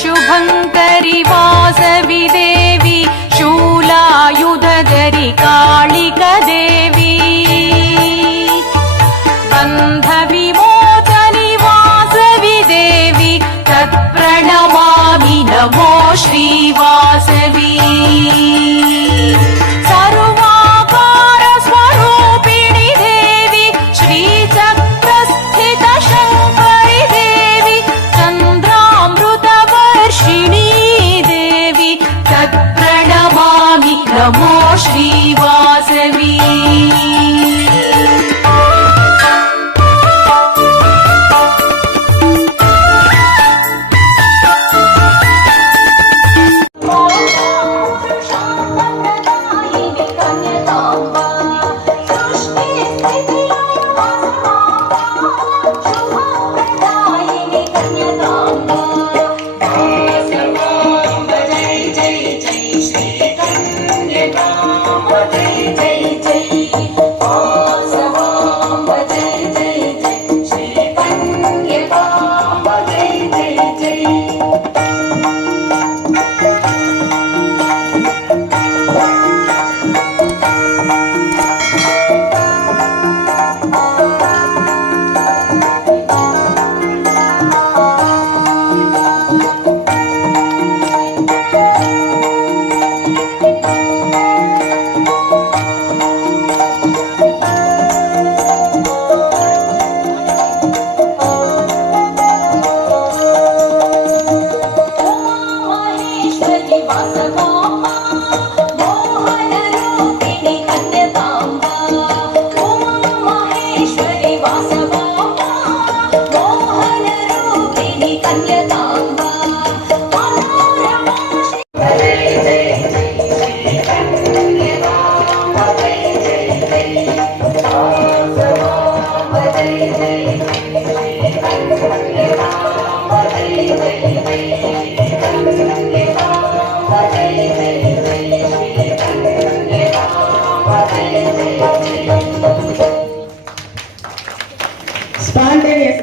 शुभङ्करि वासवि देवी शूलायुधधरि कालिकदेवी बन्धविमोचनि वासवि देवी तत्प्रणमामि नमो श्रीवासवी सर्वाकार स्वरूपिणि देवी श्रीचक्रस्थित शङ्करि देवी चन्द्रामृतवर्षिणी देवी तत्प्रणमामि नमो श्रीवासवी Spontaneous.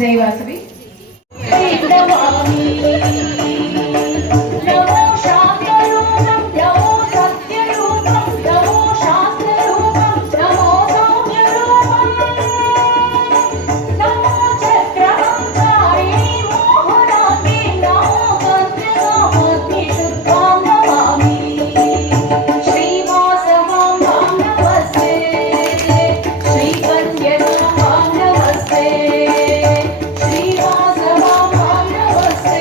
జై వాసవి. నమామి నమో శాంతరూపం నమో సత్యరూపం నమో శాస్త్రరూపం నమో సౌమ్యరూపం నమో చక్రహంకారిణి మోహనాంగి నమో గంధర్వాగ్ని శుద్ధాం నమామి శ్రీవాసవాం నమస్తే శ్రీకన్యకాం నమస్తే శ్రీవాసవాం నమస్తే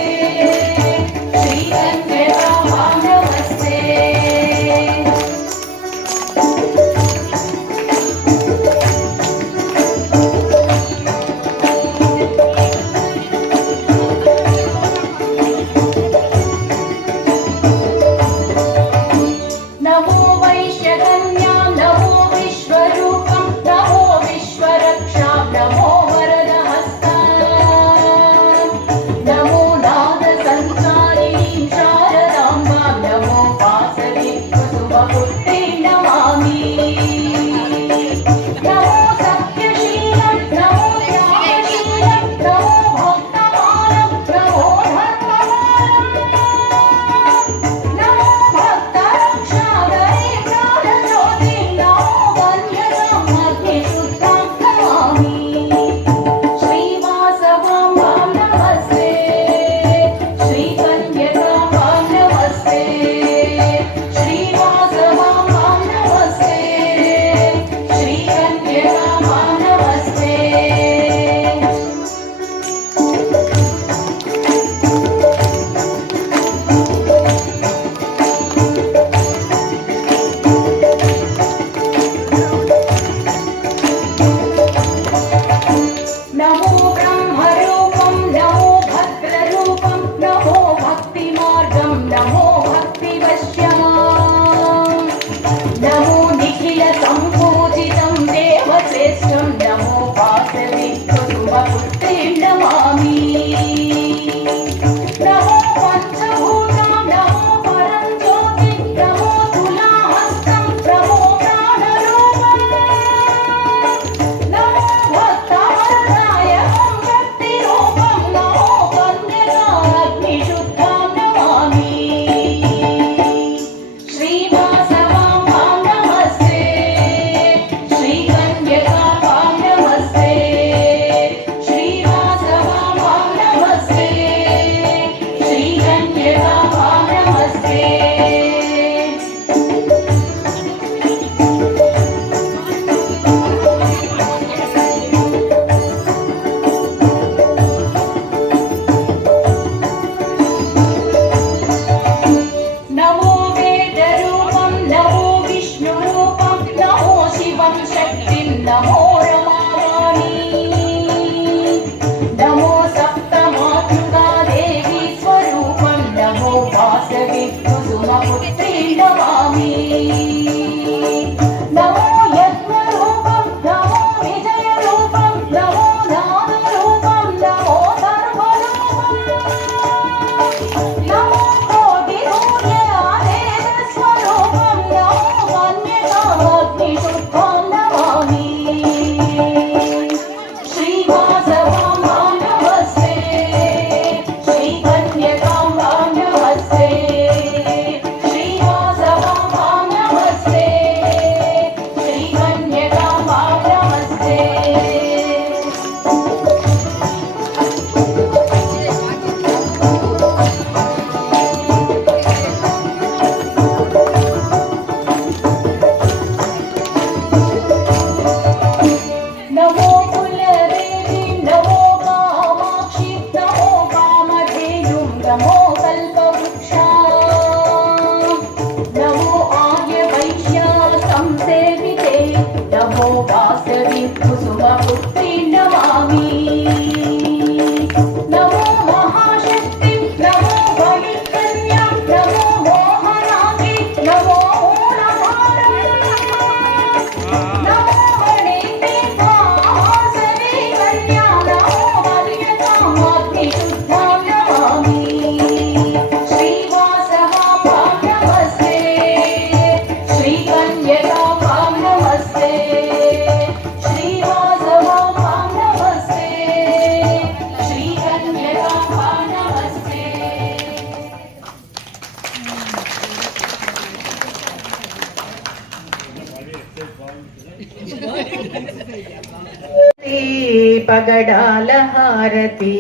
పగడాల హారతి.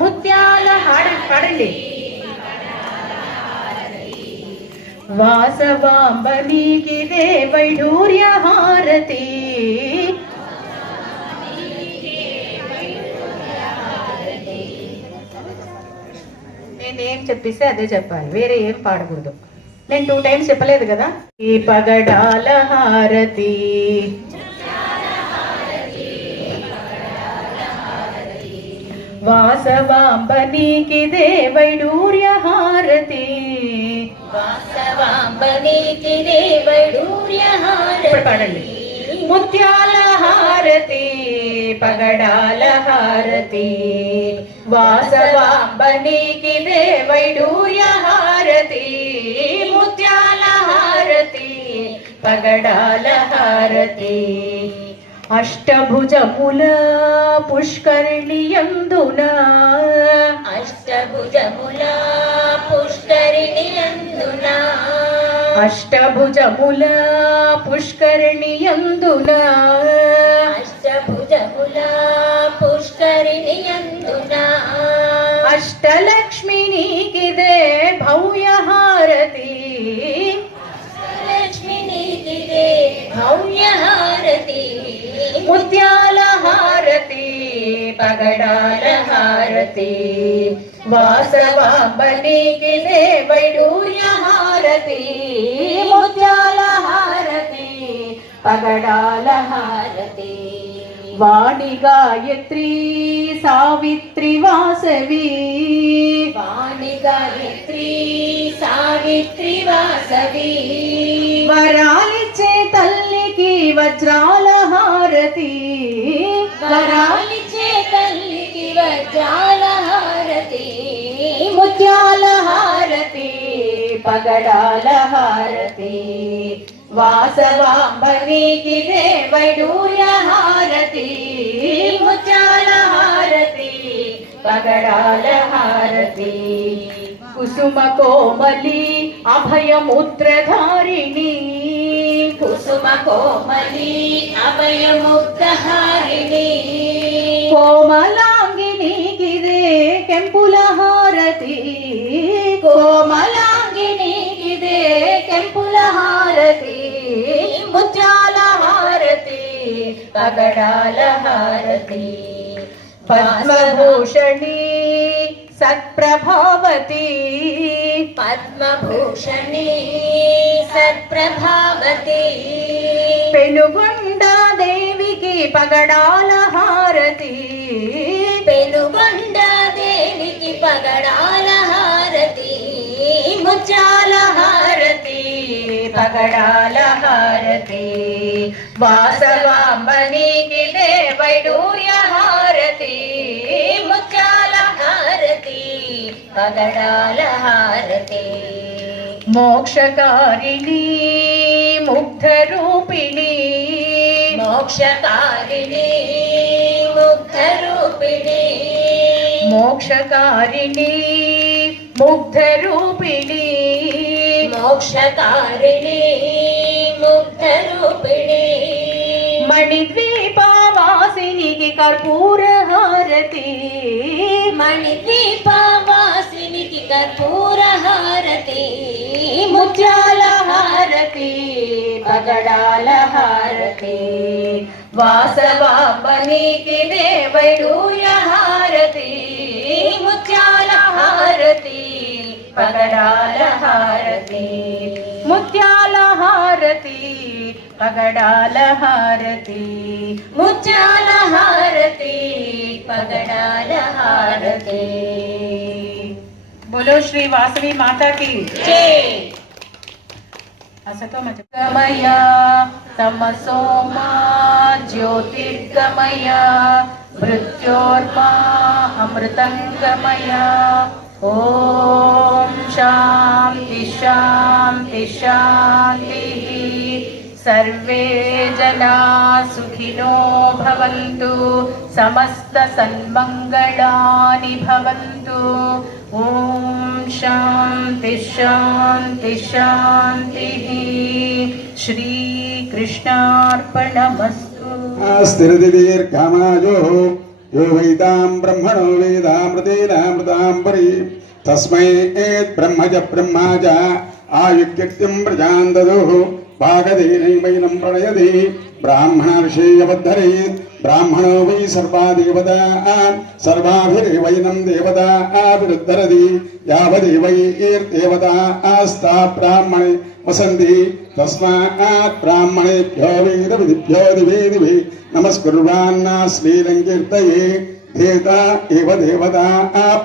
ముత్యాల పాడండి. వాసవాంబ నీకిదే వైఢూర్య హారతి. నేనేం చెప్పిస్తే అదే చెప్పాలి, వేరే ఏం పాడకూడదు. నేను 2 times చెప్పలేదు కదా. ఈ పగడాల హారతి. వాసవాంబ నీకిదే వైఢూర్య హారతి. వాసవాంబ నీకిదే వైఢూర్య హారతి. ఇప్పుడు పాడండి. ముత్యాల హారతి పగడాల హారతి. వాసవాంబ నీకిదే వైఢూర్య హారతి. ముత్యాల హారతి పగడాల హారతి. అష్టభుజముల పుష్కరిణియందున. అష్టభుజముల పుష్కరిణియందున. అష్టభుజముల పుష్కరిణియందున. అష్టభుజముల పుష్కరిణియందున. అష్టలక్ష్మి నీకిదే భవ్య హారతి. లక్ష్మి నీకిదే భవ్య హారతి. ముత్యాల హారతి పగడాల హారతి. వాసవాంబ నీకిదే వైఢూర్య హారతి. ముత్యాల హారతి పగడాల హారతి. వాణి గాయత్రి సావిత్రి వాసవి. వాణి గాయత్రి సావిత్రి వాసవి. వరాలిచ్చే తల్లికి వజ్రాల హారతి. వరాలిచ్చే తల్లికి వజ్రాల హారతి. ముత్యాల హారతి పగడాల హారతి. వాసవాంబ నీకిదే వైఢూర్య హారతి. ముత్యాల హారతి పగడాల హారతి. కుసుమ కోమలి అభయముద్రధారిణి. కుసుమ కోమలి అభయముగ్ధహారిణి. కోమలాంగినికిదే కెంపుల హారతి. కోమలాంగినికిదే కెంపుల హారతి. ముత్యాల హారతి పగడాల హారతి. పద్మభూషణి సత్ప్రభావతి. పద్మభూషణి సత్ప్రభావతి. పెనుగొండ దేవికి పగడాల హారతి. పెనుగొండ దేవికి పగడాల హారతి. ముత్యాల హారతి పగడాల హారతి. వాసవాంబ నీకిదే వైఢూర్య హారతి. ముత్యాల హారతి పగడాల హారతి. మోక్షకారిణి ముగ్ధరూపిణి. మోక్షకారిణి ముగ్ధరూపిణి. మోక్షకారిణి ముగ్ధరూపిణి. మోక్షకారిణి ముగ్ధరూపిణి. మణిద్వీపవాసినికి కర్పూర హారతి. మణిద్వీపవాసినికి కర్పూర హారతి. ముత్యాల హారతి పగడాల హారతి. వాసవాంబ నీకిదే వైఢూర్య హారతి. ముత్యాల హారతి పగడాల హారతి. ముత్యాల హారతి పగడాల హారతి. ముత్యాల హారతి పగడాల హారతి. बोलो श्री वासवी माता की जय. असतोमय तमसोमा ज्योतिर्गमय मृत्योर्मा अमृतंगमय. ओम शांति शांति शांति. सर्वे जना सुखिनो भवन्तु. समस्त सन्मंगलानि भवन्तु. ओम शांति शांति शांति. श्री कृष्णार्पणमस्तु. स्थिरदीर्घमायुः यो वैतां ब्रह्मणो वेदामृतेनामृतां परि तस्मै ब्रह्म च ब्रह्मा च आयुक्तिं प्रजां ददुः भागधेनैवैनं प्रणयति ब्राह्मणर्षेयवद्धरे ब्राह्मणो वै सर्वा देवता सर्वाभिरेवैनं देवता विरुद्धरति यावदेवैर्देवता आस्ता ब्राह्मणे वसन्ति तस्मात् ब्राह्मणेभ्यो वेदविधिभ्यो दिवे दिवे नमस्कुर्वान्ना श्रीलङ्कीर्तये देवता एव देवता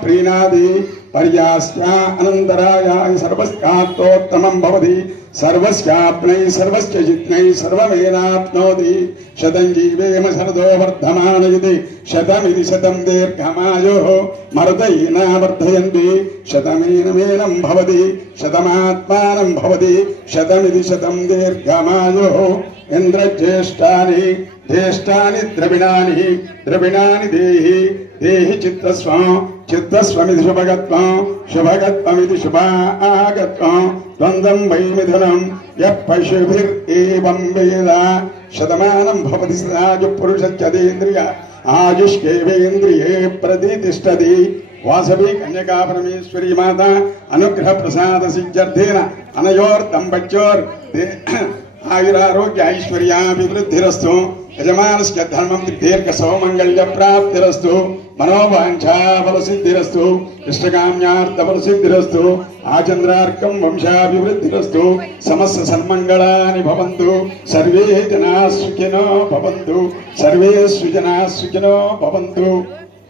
प्रीणादि पर्यास्या अनन्तरायाय सर्वस्यात्तोत्तमं भवति सर्वस्याप्नै सर्वस्य जित्नै सर्वमेनाप्नोति शतं जीवेम शरदो वर्धमानयति शतमिति शतं दीर्घमायुः मर्दयेन वर्धयन्ति शतमेनमेनं भवति शतमात्मानं भवति शतमिति शतं दीर्घमायुः इन्द्रज्येष्ठानि ज्येष्ठानि द्रविणानि द्रविणानि देहि देहि चित्तस्वं चित्तस्वमिति शुभगत्वं शुभगत्वमिति शुभागत्वं द्वन्द्वं वै मिथुनं यः पशुभिरेवं वेद शतमानं भवति सदायुः आयुष्केवेन्द्रिये प्रतिष्ठति वासवी कन्यका परमेश्वरी माता अनुग्रह प्रसाद सिद्ध्यर्थेन अनयोर्दम्पत्योर् आयुरारोग्य ऐश्वर्याभिवृद्धिरस्तु यजमानस्य धर्मं दीर्घ सौमंगल्य प्राप्तिरस्तु मनोवांछाफलसिद्धिरस्तु इष्टकाम्यार्थफलसिद्धिरस्तु आचन्द्रार्कं वंशाभिवृद्धिरस्तु समस्त सन्मङ्गलानि भवन्तु सर्वे जनाः सुखिनो भवन्तु सर्वे सुजनाः सुखिनो भवन्तु।